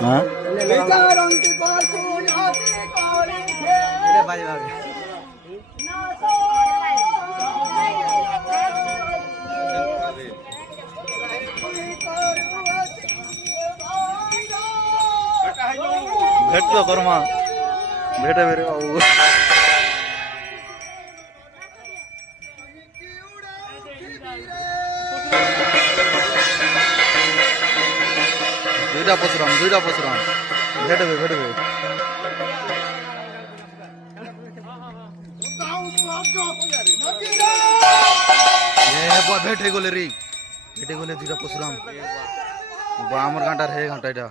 हाँ भेट तो करमा भेटे मेरे बाबू दुईटा पशुराम भेटबे भेटे गले रे दुईटा पशुराम आमर घंटार हे घंटा এটা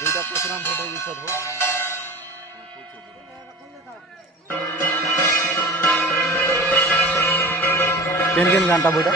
দুইটা পশুরাম ফটো দিছত हो কেন ঘন্টা বইটা